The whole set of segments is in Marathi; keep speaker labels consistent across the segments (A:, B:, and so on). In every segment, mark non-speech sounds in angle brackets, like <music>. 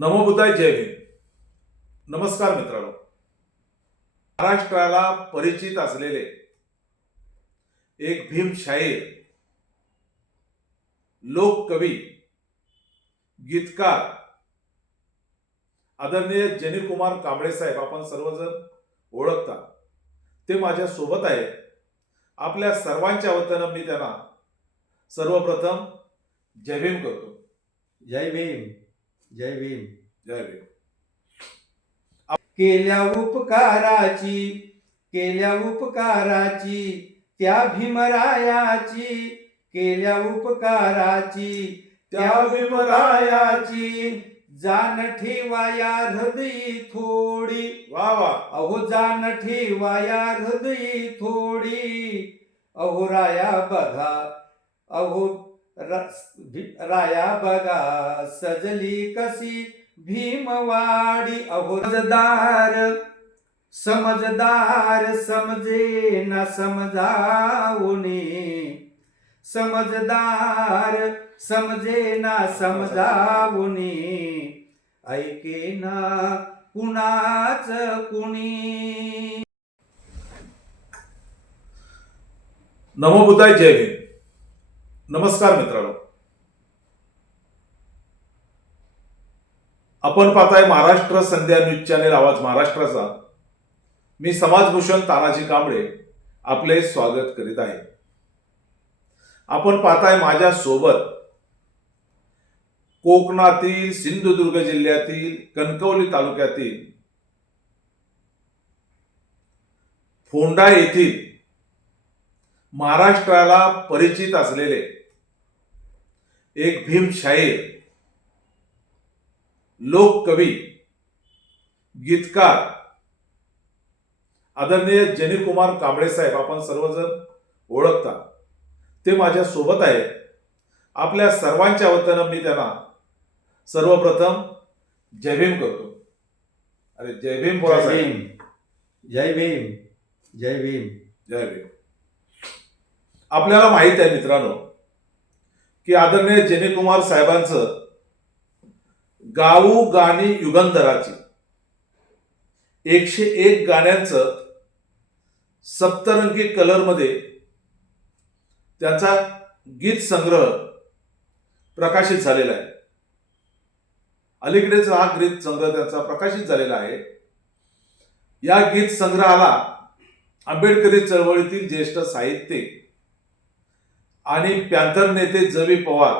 A: बुद्धाय जय नमस्कार मित्रांनो महाराष्ट्राला परिचित असलेले एक भीमशाहीर लोककवी गीतकार आदरणीय जनीकुमार कांबळे साहेब आपण सर्वजण ओळखता ते माझ्या सोबत आहेत आपल्या सर्वांच्या वतीनं मी त्यांना सर्वप्रथम जय भीम करतो
B: जय भीम जय भीम जय भीम केल्या उपकाराची केल्या उपकाराची त्या भीमरायाची केल्या उपकाराची त्या भीमरायाची जाण ठेवाया हृदयी थोडी वा वा अहो जाण ठेवाया हृदयी थोडी अहो राया बघा अहो राया बगा सजली कसी भीमवाडी अहोजदार समजदार समजे ना समजावणे समजदार समजे ना समजावणे ऐके ना कुणाच कुणी
A: नमोबुद्धाय जय नमस्कार मित्रांनो आपण पाहताय महाराष्ट्र संध्या न्यूज चॅनेल आवाज महाराष्ट्राचा मी समाजभूषण तानाजी कांबळे आपले स्वागत करीत आहे आपण पाहताय माझ्या सोबत कोकणातील सिंधुदुर्ग जिल्ह्यातील कणकवली तालुक्यातील फोंडा येथील महाराष्ट्राला परिचित असलेले एक लोक कवी गीतकार आदरणीय जनीकुमार कांबळे साहेब आपण सर्वजण ओळखता ते माझ्या सोबत आहे आपल्या सर्वांच्या वतीनं मी त्यांना सर्वप्रथम जय भीम करतो अरे जय भीम बोला जय भीम
B: जय भीम जय भीम जय भीम
A: आपल्याला माहित आहे मित्रांनो की आदरणीय जेने कुमार साहेबांचं गाऊ गाणी युगंधराची एकशे एक गाण्यांचं सप्तरंगी कलरमध्ये त्यांचा गीत संग्रह प्रकाशित झालेला आहे अलीकडेच हा गीत संग्रह त्यांचा प्रकाशित झालेला आहे या गीत संग्रहाला आंबेडकरी चळवळीतील ज्येष्ठ साहित्यिक आणि पॅन्थर नेते जवी पवार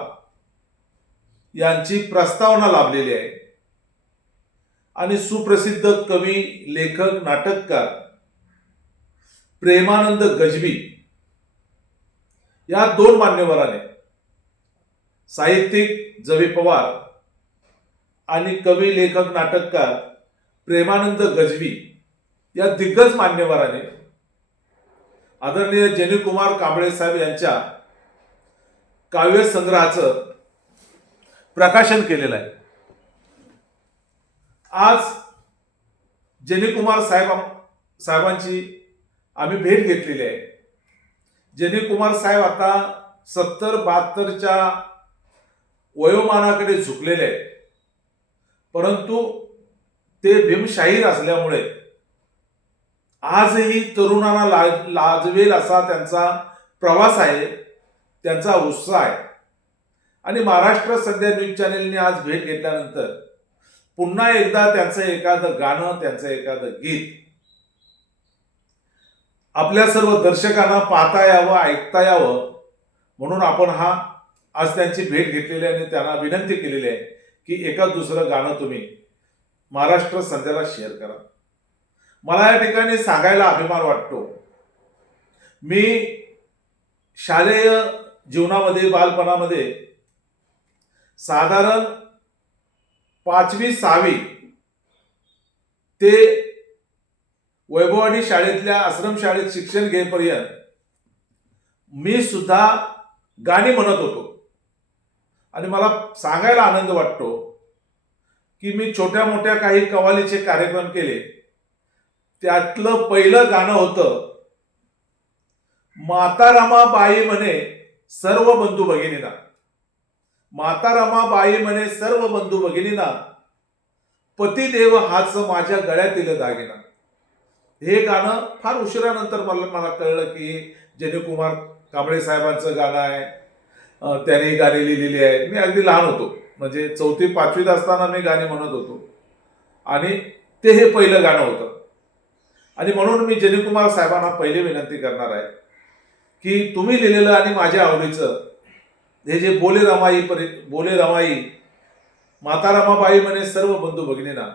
A: यांची प्रस्तावना लाभलेली आहे आणि सुप्रसिद्ध कवी लेखक नाटककार प्रेमानंद गजबी या दोन मान्यवराने साहित्यिक जवी पवार आणि कवी लेखक नाटककार प्रेमानंद गजबी या दिग्गज मान्यवराने आदरणीय कुमार कांबळे साहेब यांच्या काव्यसंग्रहाचं प्रकाशन केलेलं आहे आज जनिकुमार साहेब साहेबांची आम्ही भेट घेतलेली आहे जनीकुमार साहेब आता सत्तर बहात्तरच्या वयोमानाकडे झुकलेले आहेत परंतु ते भीमशाहीर असल्यामुळे आजही तरुणांना लाज लाजवेल असा त्यांचा प्रवास आहे त्यांचा उत्साह आहे आणि महाराष्ट्र सध्या न्यूज चॅनेलने आज भेट घेतल्यानंतर पुन्हा एकदा त्यांचं एखादं गाणं त्यांचं एखादं गीत आपल्या सर्व दर्शकांना पाहता यावं ऐकता यावं म्हणून आपण हा आज त्यांची भेट घेतलेली आहे आणि त्यांना विनंती केलेली आहे की एका दुसरं गाणं तुम्ही महाराष्ट्र सध्याला शेअर करा मला या ठिकाणी सांगायला अभिमान वाटतो मी शालेय जीवनामध्ये बालपणामध्ये साधारण पाचवी सहावी ते वैभववाडी शाळेतल्या आश्रम शाळेत शिक्षण घेईपर्यंत मी सुद्धा गाणी म्हणत होतो आणि मला सांगायला आनंद वाटतो की मी छोट्या मोठ्या काही कवालीचे कार्यक्रम केले त्यातलं पहिलं गाणं होतं मातारामा बाई म्हणे सर्व बंधू भगिनींना माता रमाबाई म्हणे सर्व बंधू भगिनींना पतिदेव हाच माझ्या गळ्यातील दागिना हे गाणं फार उशिरानंतर मला मला कळलं की जयकुमार कांबळे साहेबांचं गाणं आहे त्याने गाणी लिहिलेली आहे मी अगदी लहान होतो म्हणजे चौथी पाचवीत असताना मी गाणी म्हणत होतो आणि ते हे पहिलं गाणं होतं आणि म्हणून मी जयकुमार साहेबांना पहिले विनंती करणार आहे की तुम्ही लिहिलेलं आणि माझ्या आवडीचं हे जे बोले रमाई परि बोले रमाई माता रमाबाई म्हणे सर्व बंधू ना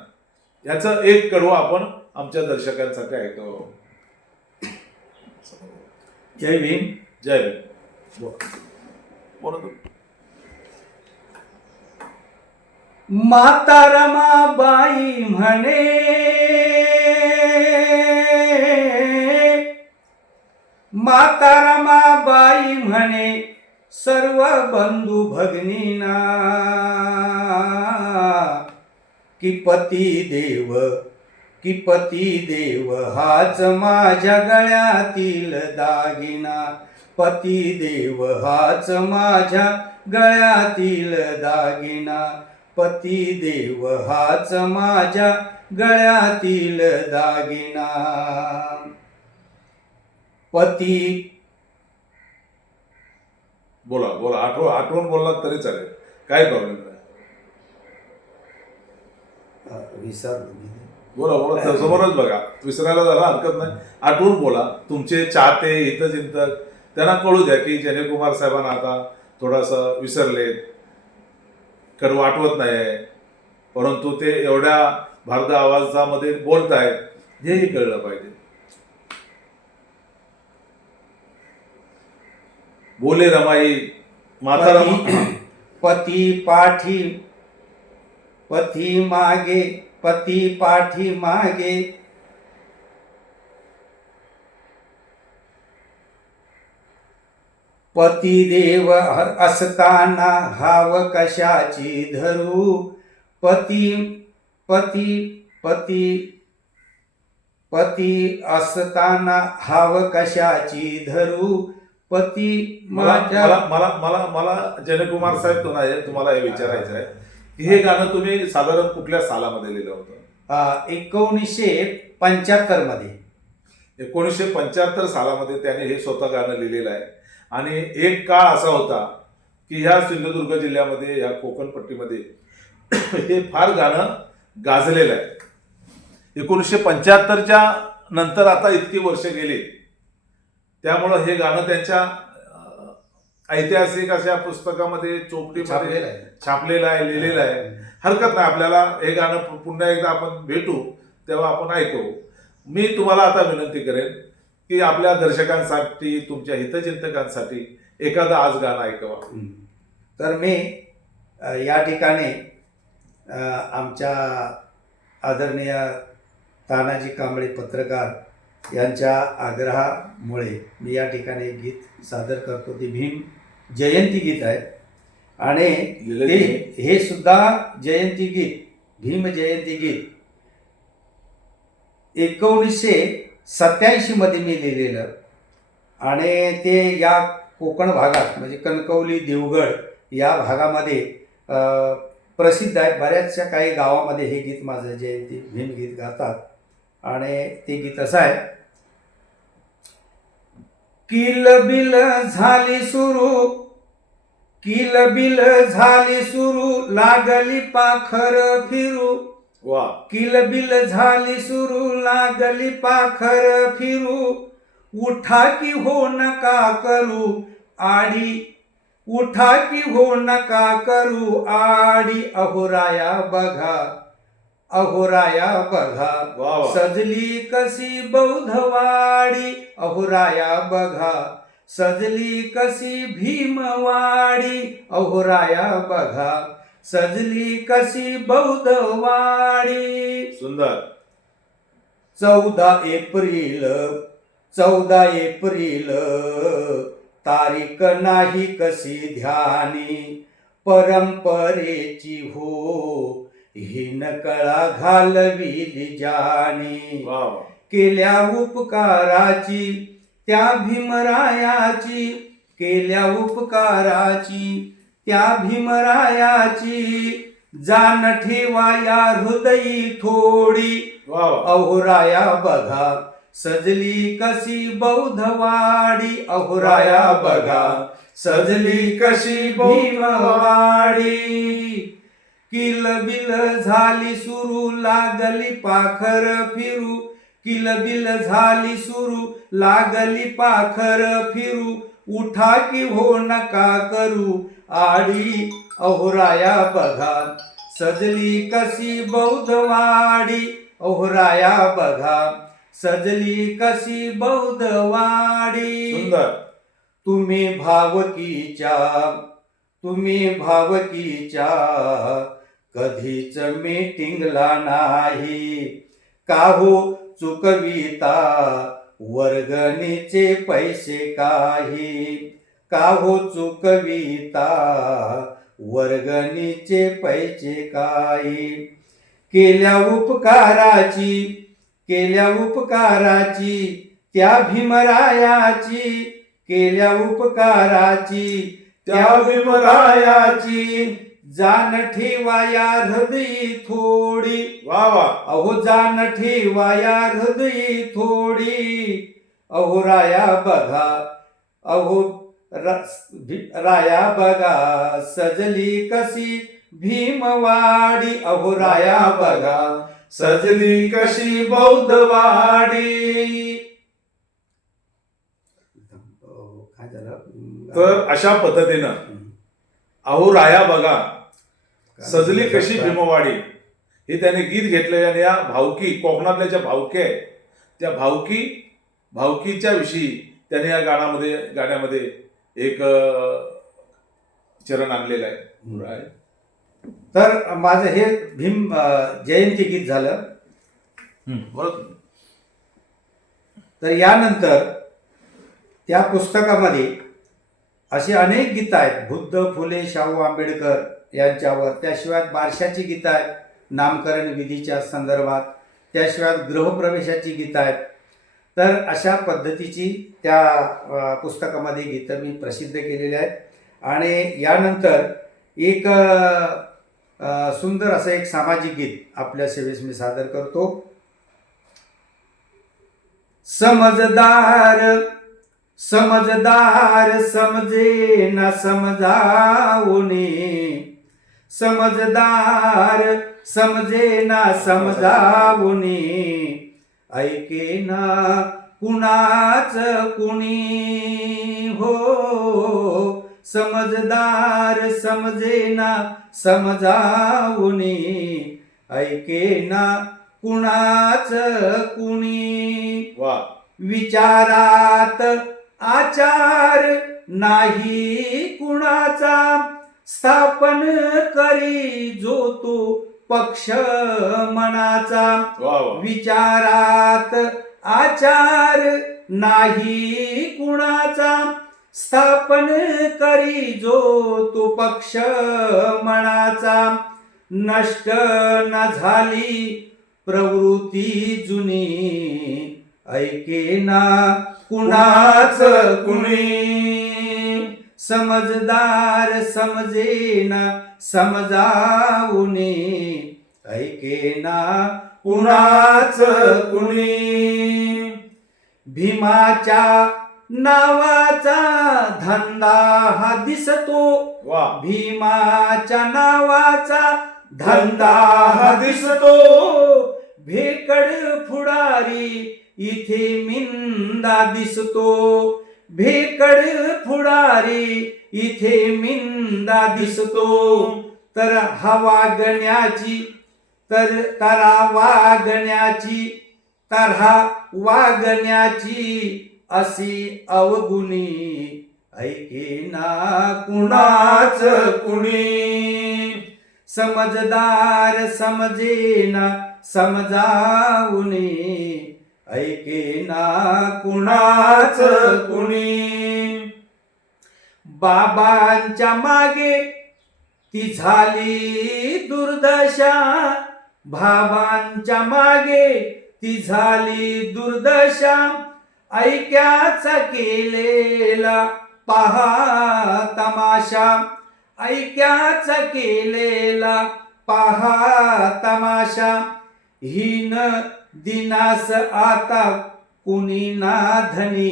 A: याचं एक कडवं आपण आमच्या दर्शकांसाठी ऐकतो जय भीम जय भीम
B: माता रमाबाई म्हणे माता बाई म्हणे सर्व बंधू भगिनीना की पती देव की पती देव हाच माझ्या गळ्यातील दागिना पती देव हाच माझ्या गळ्यातील दागिना पती देव हाच माझ्या गळ्यातील दागिना पती
A: बोला बोला आठव आठवण बोलला तरी चालेल काय प्रॉब्लेम नाही बोला बोला समोरच बघा विसरायला झाला हरकत नाही आठवून बोला तुमचे चाहते हितचिंतक त्यांना कळू द्या की कुमार साहेबांना आता थोडासा विसरले कडू आठवत नाही आहे परंतु ते एवढ्या भारदा आवाजामध्ये बोलतायत हेही कळलं पाहिजे बोले रमाई माता रमा
B: पती पाठी पती मागे पती पाठी मागे देव असताना हाव कशाची धरू पती पती पती पती असताना हाव कशाची धरू पती
A: मला मला मला मला मला साहेब तो नाही तुम्हाला हे विचारायचं आहे की हे गाणं तुम्ही साधारण कुठल्या सालामध्ये लिहिलं
B: होतं एकोणीसशे पंच्याहत्तर मध्ये
A: एकोणीसशे पंच्याहत्तर सालामध्ये त्याने हे स्वतः गाणं लिहिलेलं आहे आणि एक काळ असा होता की ह्या सिंधुदुर्ग जिल्ह्यामध्ये ह्या कोकणपट्टीमध्ये <coughs> हे फार गाणं गाजलेलं आहे एकोणीसशे पंच्याहत्तरच्या नंतर आता इतकी वर्ष गेली त्यामुळं हे गाणं त्यांच्या ऐतिहासिक अशा पुस्तकामध्ये चोपटी छापलेलं आहे. छापलेलं आहे लिहिलेलं आहे हरकत नाही आपल्याला हे गाणं पुन्हा एकदा आपण भेटू तेव्हा आपण ऐकू मी तुम्हाला आता विनंती करेन की आपल्या दर्शकांसाठी तुमच्या हितचिंतकांसाठी एखादं आज गाणं ऐकावं
B: तर मी या ठिकाणी आमच्या आदरणीय तानाजी कांबळे पत्रकार यांच्या आग्रहामुळे मी या ठिकाणी गीत सादर करतो ते भीम जयंती गीत आहे आणि हे हे सुद्धा जयंती गीत भीम जयंती गीत एकोणीसशे सत्याऐंशीमध्ये मी लिहिलेलं आणि ते या कोकण भागात म्हणजे कणकवली देवगड या भागामध्ये प्रसिद्ध आहे बऱ्याचशा काही गावामध्ये हे गीत माझं जयंती भीम गीत गातात आणि ते गीत असं आहे किल बिल झाली सुरू किल बिल झाली सुरू लागली पाखर फिरू वा किल बिल झाली सुरू लागली पाखर फिरू उठा की हो नका करू आडी उठा की हो नका करू आडी अहोराया बघा अहोराया बघा सजली कशी बौधवाडी अहोराया बघा सजली कशी भीमवाडी अहोराया बघा सजली कशी बौधवाडी सुंदर चौदा एप्रिल चौदा एप्रिल तारीख नाही कशी ध्यानी परंपरेची हो हिन कळा घालविली जानी केल्या उपकाराची त्या भीमरायाची केल्या उपकाराची त्या भीमरायाची जाण ठेवाया हृदयी थोडी अहोराया बघा सजली कशी वाडी अहोराया बघा सजली कशी भीमवाडी किलबिल झाली सुरू लागली पाखर फिरू किलबिल झाली सुरू लागली पाखर फिरू उठा की हो नका करू आडी अहोराया बघा सजली कशी वाडी अहोराया बघा सजली कशी बौद्धवाडी तुम्ही भावकीच्या तुम्ही भावकीच्या कधीच मीटिंगला नाही काहू चुकविता वर्गणीचे पैसे काही काहू चुकविता वर्गणीचे पैसे काही केल्या उपकाराची केल्या उपकाराची त्या भीमरायाची केल्या उपकाराची त्या भीमरायाची जानठी वाया हृदयी थोडी वा वा अहो जानठी वाया हृदयी थोडी अहो राया बघा अहो राया बघा सजली कशी भीमवाडी अहो राया बघा सजली कशी बौद्धवाडी
A: तर अशा पद्धतीनं अहो राया बघा सजली कशी भीमवाडी हे त्याने गीत घेतले आणि या भावकी कोकणातल्या ज्या भावके आहेत त्या भावकी भावकीच्या विषयी त्याने या गाण्यामध्ये गाण्यामध्ये एक चरण आणलेलं आहे
B: तर माझं हे भीम जयंती गीत झालं बरोबर तर यानंतर त्या पुस्तकामध्ये अशी अनेक गीतं आहेत बुद्ध फुले शाहू आंबेडकर यांच्यावर त्याशिवाय बारशाची गीतं आहेत नामकरण विधीच्या संदर्भात त्याशिवाय गृहप्रवेशाची गीतं आहेत तर अशा पद्धतीची त्या पुस्तकामध्ये गीतं मी प्रसिद्ध केलेली आहेत आणि यानंतर एक सुंदर असं एक सामाजिक गीत आपल्या सेवेस मी सादर करतो समजदार समजदार समजे ना समजावणे समजदार समजे ना समजावणे ऐके ना कुणाच कुणी हो समजदार समजे ना समजावणे ऐके ना कुणाच कुणी वा विचारात आचार नाही कुणाचा स्थापन करी जो तो पक्ष मनाचा विचारात आचार नाही कुणाचा स्थापन करी जो तो पक्ष मनाचा नष्ट न झाली प्रवृत्ती जुनी ऐके ना कुणाच कुणी समजदार समजेना समजावणे ऐकेना कुणाच कुणी भीमाच्या नावाचा धंदा हा दिसतो वा भीमाच्या नावाचा धंदा हा दिसतो भेकड फुडारी इथे मिंदा दिसतो भेकड फुडारी इथे मिंदा दिसतो तर हवा गण्याची तर तारा वागण्याची तारा वागण्याची अशी अवगुणी ऐके ना कुणाच कुणी समजदार समजेना समजावणे ऐके ना कुणाच कुणी बाबांच्या मागे ती झाली दुर्दशा भावांच्या मागे ती झाली दुर्दशा ऐक्याच केलेला पहा तमाशा ऐक्याच केलेला पहा तमाशा हिन दिनास आता कुणी ना धनी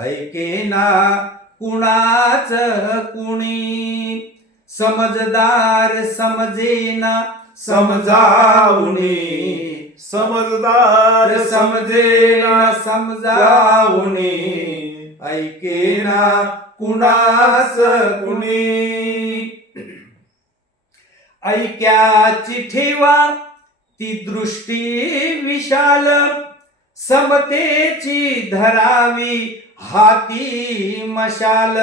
B: ऐके ना कुणाच कुणी समजदार समजेना समजावणी समजदार समजेना ऐके ना कुणास कुणी ऐक्या ठेवा ती दृष्टी विशाल समतेची धरावी हाती मशाल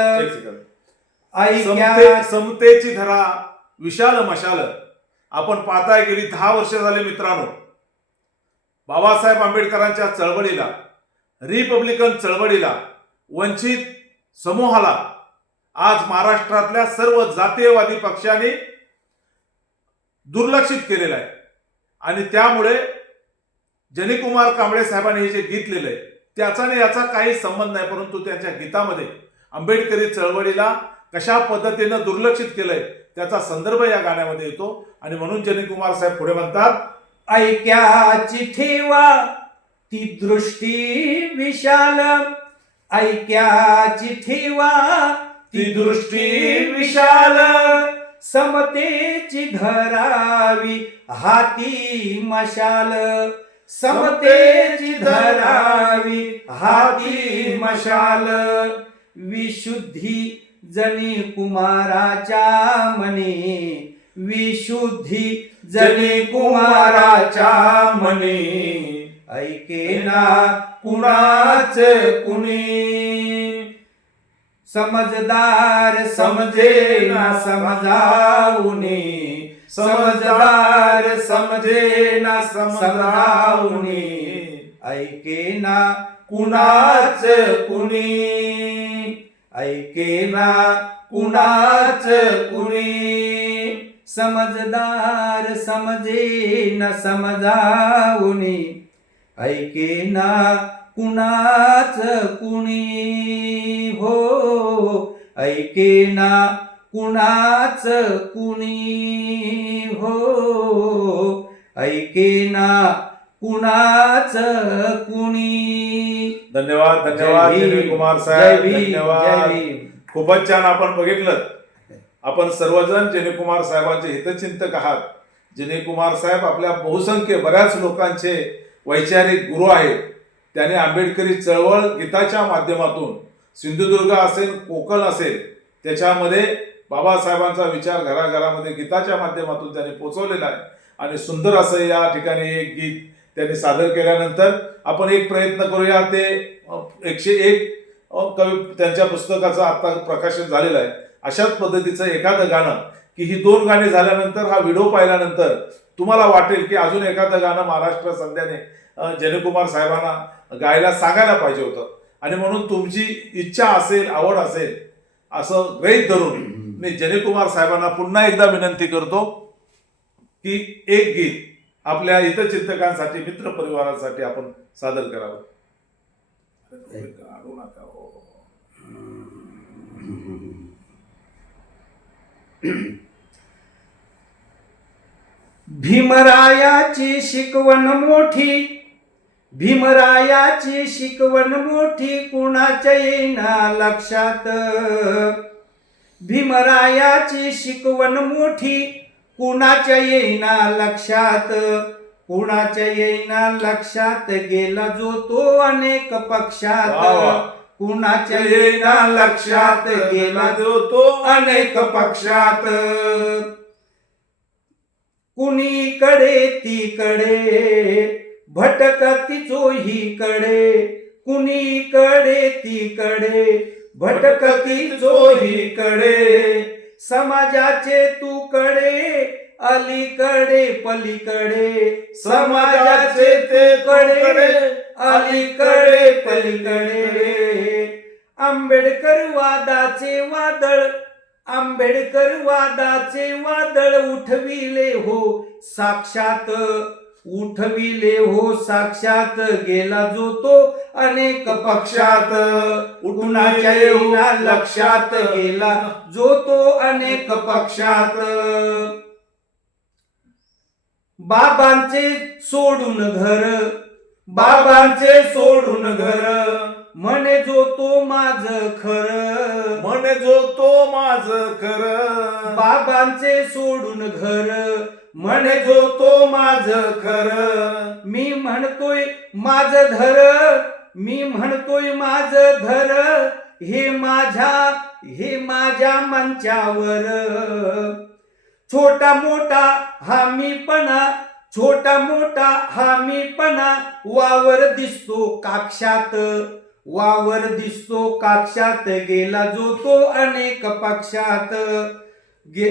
A: समते, समतेची धरा विशाल मशाल आपण पाहताय गेली दहा वर्ष झाले मित्रांनो बाबासाहेब आंबेडकरांच्या चळवळीला रिपब्लिकन चळवळीला वंचित समूहाला आज महाराष्ट्रातल्या सर्व जातीयवादी पक्षाने दुर्लक्षित केलेलं आहे आणि त्यामुळे जनीकुमार कांबळे साहेबांनी हे जे गीत लिहिले त्याचा आणि याचा काही संबंध नाही परंतु त्यांच्या गीतामध्ये आंबेडकरी चळवळीला कशा पद्धतीनं दुर्लक्षित केलंय त्याचा संदर्भ या गाण्यामध्ये येतो आणि म्हणून जनिकुमार साहेब पुढे म्हणतात
B: ऐक्याची ठेवा ती दृष्टी विशाल ऐक्याची ठेवा ती दृष्टी विशाल समतेची धरावी हाती मशाल समतेची धरावी हाती मशाल विशुद्धी जनी कुमाराच्या मने विशुद्धी जनी कुमाराच्या मने ऐके ना कुणाच कुणी समजदार समजे ना समजावणे समजदार समजे ना समजावणे ऐके ना कुणाच कुणी ऐके ना कुणाच कुणी समजदार समजे ना समजावणे ऐके ना कुणाच कुणी हो ऐके ना कुणाच कुणी हो ऐके ना कुणाच कुणी
A: धन्यवाद धन्यवाद कुमार साहेब धन्यवाद खूपच छान आपण बघितलं आपण सर्वजण कुमार साहेबांचे हितचिंतक आहात कुमार साहेब आपल्या बहुसंख्य बऱ्याच लोकांचे वैचारिक गुरु आहेत त्याने आंबेडकरी चळवळ गीताच्या माध्यमातून सिंधुदुर्ग असेल कोकण असेल त्याच्यामध्ये बाबासाहेबांचा विचार घराघरामध्ये गीताच्या माध्यमातून त्यांनी पोचवलेला आहे आणि सुंदर असं या ठिकाणी एक गीत त्यांनी सादर केल्यानंतर आपण एक प्रयत्न करूया ते एकशे एक कवी त्यांच्या पुस्तकाचं आत्ता प्रकाशन झालेलं आहे अशाच पद्धतीचं एखादं गाणं की ही दोन गाणी झाल्यानंतर हा व्हिडिओ पाहिल्यानंतर तुम्हाला वाटेल की अजून एखादं गाणं महाराष्ट्र संध्याने जनकुमार साहेबांना गायला सांगायला पाहिजे होतं आणि म्हणून तुमची इच्छा असेल आवड असेल असं ग्रहित धरून मी जनकुमार साहेबांना पुन्हा एकदा विनंती करतो की एक गीत आपल्या हितचिंतकांसाठी मित्र परिवारासाठी आपण सादर करावं
B: भीमरायाची शिकवण मोठी भीमरायाची शिकवण मोठी कुणाच्या येईना लक्षात भीमरायाची शिकवण मोठी कुणाच्या येईना लक्षात कुणाच्या येईना लक्षात गेला जो तो अनेक पक्षात कुणाच्या येईना लक्षात गेला जो तो अनेक पक्षात कुणीकडे तीकडे भटकती ही कडे कुणी कडे ती कडे भटकती चोही कडे समाजाचे तू कडे अलीकडे पलीकडे समाजाचे ते कडे अलीकडे पलीकडे आंबेडकर वादाचे वादळ आंबेडकर वादाचे वादळ उठविले हो साक्षात उठविले हो साक्षात गेला जो तो अनेक पक्षात हो लक्षात गेला जो तो अनेक पक्षात बाबांचे सोडून घर बाबांचे सोडून घर म्हणे जो तो माझ खर
A: म्हणे जो तो माझ खर
B: बाबांचे सोडून घर म्हणे जो तो माझ खर मी म्हणतोय माझ धर मी म्हणतोय माझ धर हे माझ्या हे माझ्या मंचावर छोटा मोठा हा मी पणा छोटा मोठा हा मी पणा वावर दिसतो काक्षात वावर दिसतो काक्षात गेला जो तो अनेक पक्षात गे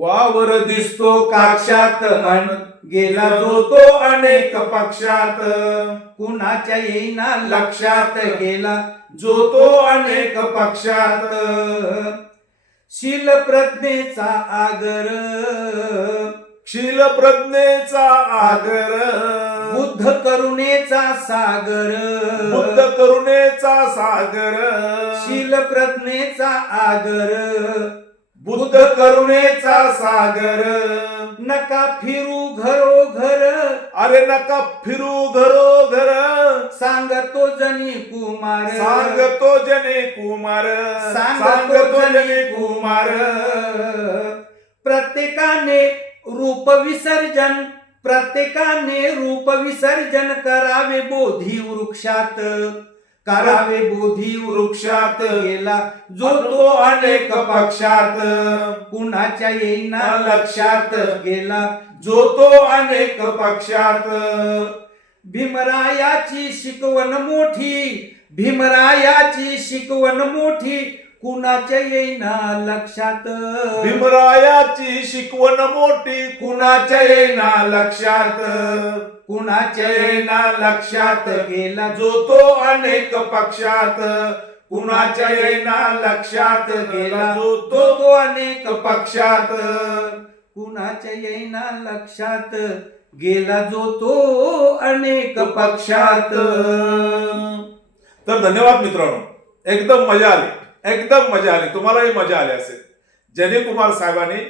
B: वावर दिसतो काक्षात अन गेला जो तो अनेक पक्षात कुणाच्या येईना लक्षात गेला जो तो अनेक पक्षात शील प्रज्ञेचा आगर
A: शील प्रज्ञेचा आगर
B: बुद्ध करुणेचा सागर
A: बुद्ध करुणेचा सागर
B: शील प्रज्ञेचा आगर बुद्ध करुणेचा सागर नका फिरू घरो घर
A: अरे नका फिरू घरो घर
B: सांगतो जनी कुमार
A: सांगतो जने कुमार
B: सांगतो जने कुमार प्रत्येकाने रूप विसर्जन प्रत्येकाने रूप विसर्जन करावे बोधी वृक्षात करावे बोधी वृक्षात गेला जो तो अनेक पक्षात कुणाच्या येईना लक्षात गेला जो तो अनेक पक्षात भीमरायाची शिकवण मोठी भीमरायाची शिकवण मोठी कुणाच्या येईना लक्षात
A: भीमरायाची शिकवण मोठी कुणाच्या येईना लक्षात कुणाच्या येईना लक्षात गेला जो तो अनेक पक्षात कुणाच्या येईना लक्षात गेला जो तो तो अनेक पक्षात कुणाच्या येईना लक्षात गेला जो तो अनेक पक्षात तर धन्यवाद मित्रांनो एकदम मजा आली एकदम मजा आली तुम्हालाही मजा आली असेल जनी कुमार साहेबांनी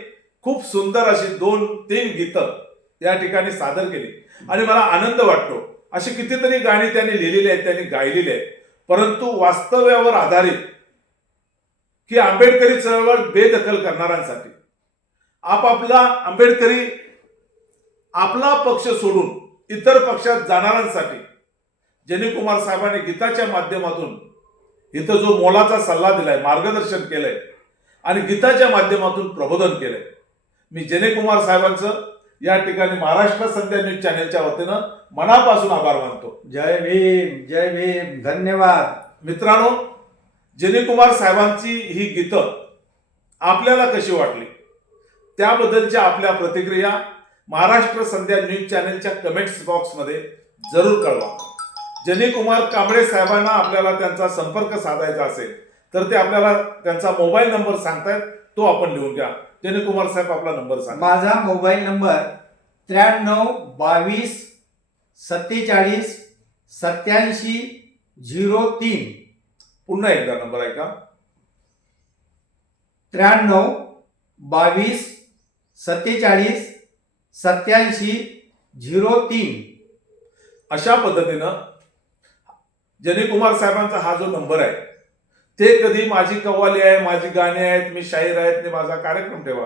A: खूप सुंदर अशी दोन तीन गीतं या ठिकाणी सादर केली आणि मला आनंद वाटतो अशी कितीतरी गाणी त्यांनी लिहिलेली आहेत त्यांनी गायलेली आहेत परंतु वास्तव्यावर आधारित की आंबेडकरी चळवळ बेदखल करणाऱ्यांसाठी आपापला आंबेडकरी आपला पक्ष सोडून इतर पक्षात जाणाऱ्यांसाठी कुमार साहेबांनी गीताच्या माध्यमातून इथं जो मोलाचा सल्ला दिलाय मार्गदर्शन केलंय आणि गीताच्या माध्यमातून प्रबोधन केलंय मी जनेकुमार साहेबांचं या ठिकाणी महाराष्ट्र संध्या न्यूज चॅनेलच्या वतीनं मनापासून आभार मानतो
B: जय भीम जय भीम धन्यवाद
A: मित्रांनो कुमार साहेबांची ही गीतं आपल्याला कशी वाटली त्याबद्दलच्या आपल्या प्रतिक्रिया महाराष्ट्र संध्या न्यूज चॅनेलच्या कमेंट्स बॉक्समध्ये जरूर कळवा कुमार कांबळे साहेबांना आपल्याला त्यांचा संपर्क साधायचा असेल तर ते आपल्याला त्यांचा मोबाईल नंबर सांगतायत तो आपण लिहून घ्या कुमार साहेब आपला नंबर सांग
B: माझा मोबाईल नंबर त्र्याण्णव बावीस सत्तेचाळीस सत्याऐंशी झिरो तीन
A: पुन्हा एकदा नंबर ऐका
B: त्र्याण्णव बावीस सत्तेचाळीस सत्याऐंशी झिरो तीन
A: अशा पद्धतीनं कुमार साहेबांचा हा जो नंबर आहे ते कधी माझी कव्वाली आहे माझी गाणी आहेत मी शाहीर आहेत ते माझा कार्यक्रम ठेवा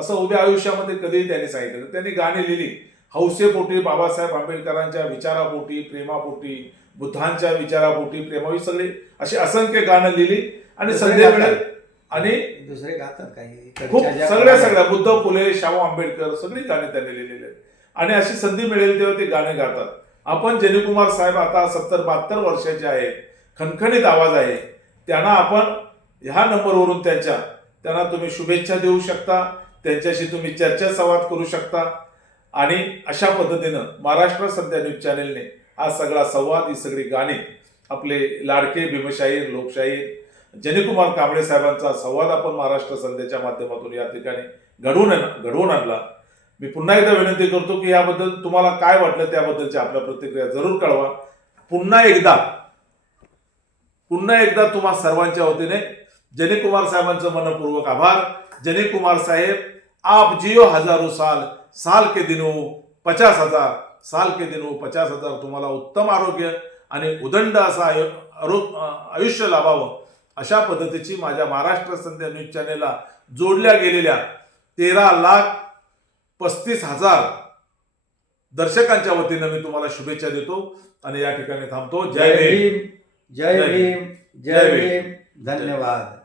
A: असं उद्या आयुष्यामध्ये कधीही त्यांनी सांगितलं त्यांनी गाणी लिहिली हौसेपोटी बाबासाहेब आंबेडकरांच्या विचारापोटी प्रेमापोटी बुद्धांच्या विचारापोटी प्रेमावी सगळी अशी असंख्य गाणं लिहिली आणि सगळ्याकडे आणि
B: दुसरे गातात काही
A: खूप सगळ्या सगळ्या बुद्ध फुले शाहू आंबेडकर सगळी गाणी त्यांनी लिहिलेली आहेत आणि अशी संधी मिळेल तेव्हा ते गाणे गातात आपण जनिकुमार साहेब आता सत्तर बहात्तर वर्षाचे आहेत खणखणीत आवाज आहे त्यांना आपण ह्या नंबरवरून त्यांच्या त्यांना तुम्ही शुभेच्छा देऊ शकता त्यांच्याशी तुम्ही चर्चा संवाद करू शकता आणि अशा पद्धतीनं महाराष्ट्र सध्या न्यूज चॅनेलने आज सगळा संवाद ही सगळी गाणी आपले लाडके भीमशाही लोकशाही जनिकुमार कांबळे साहेबांचा संवाद आपण महाराष्ट्र संध्याच्या माध्यमातून या ठिकाणी घडवून घडवून आणला मी पुन्हा एकदा विनंती करतो की याबद्दल तुम्हाला काय वाटलं त्याबद्दलची आपल्या प्रतिक्रिया जरूर कळवा पुन्हा एकदा पुन्हा एकदा तुम्हा सर्वांच्या वतीने जने कुमार साहेबांचं मनपूर्वक आभार जने कुमार साहेब आप जिओ हजारो साल साल के दिनो पचास हजार साल के दिनो पचास हजार तुम्हाला उत्तम आरोग्य आणि उदंड असं आयु आयुष्य लाभावं अशा पद्धतीची माझ्या महाराष्ट्र संध्या न्यूज चॅनेलला जोडल्या गेलेल्या तेरा लाख पस्तीस हजार दर्शकांच्या वतीनं मी तुम्हाला शुभेच्छा देतो आणि या ठिकाणी थांबतो जय भीम
B: जय भीम जय भीम धन्यवाद